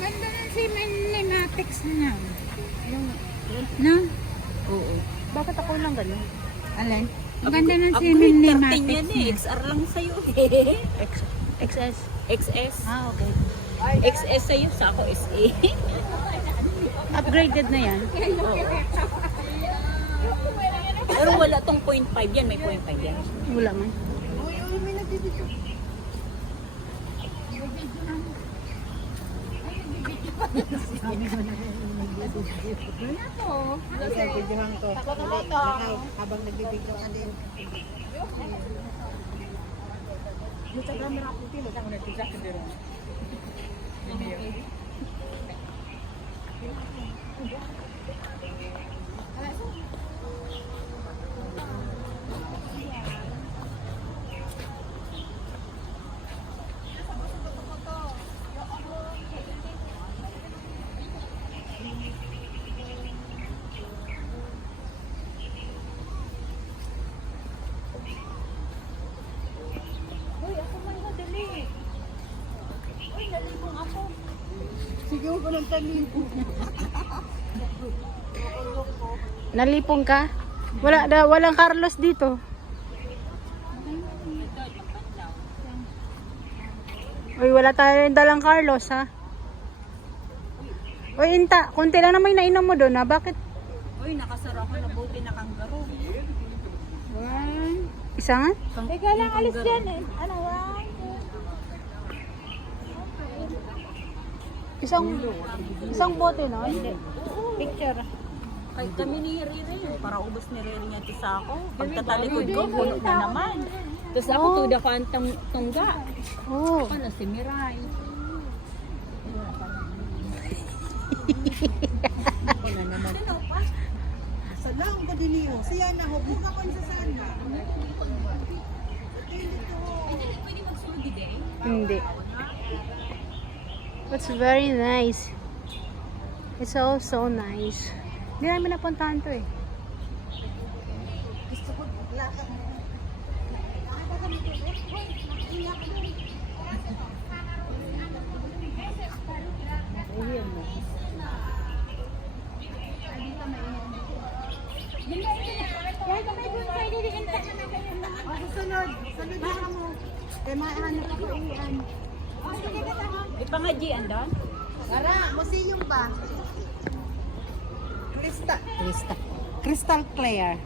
ganda ng cinematics niya. Yung, no? Oo. Bakit ako lang ganun? Alin? Ang ganda ng Upgrade 13 cinematics yan eh. niya. XR lang sa'yo eh. XS. XS. Ah, okay. XS sa'yo, sa ako SA. Upgraded na yan. Pero wala tong 0.5 yan. May 0.5 yan. Wala man. Videohan ko. Habang nagbibideo ka din. Yung sa camera ko tilo, ako nagtisak ka din. Sigaw ko ng talipo. Nalipong ka? Walang Carlos dito. Uy, wala tayong dalang Carlos, ha? Uy, Inta, konti lang naman nainom mo doon, ha? Bakit? Uy, nakasara ko na buti na kanggaro. Isa nga? Teka lang, alis dyan eh. Ano, Isang bote, no? picture. Kay kami ni Riri, para ubos ni Riri niya sa ako. Pagkatalikod ko, puno na naman. Tapos ako, tuda ko ang tungga. Oh. Ako na si Miray. Ako na naman. Salang ko din niyo. Siya na, huwag ka pa sa sana. Pwede magsulog din. Hindi. It's very nice. It's all so nice. Hindi namin napuntahan to eh. Gusto ko lakad. Sunod na mo. Kaya maano ka iyan. Ipangajian doon? Tara, museum ba? Crystal clear.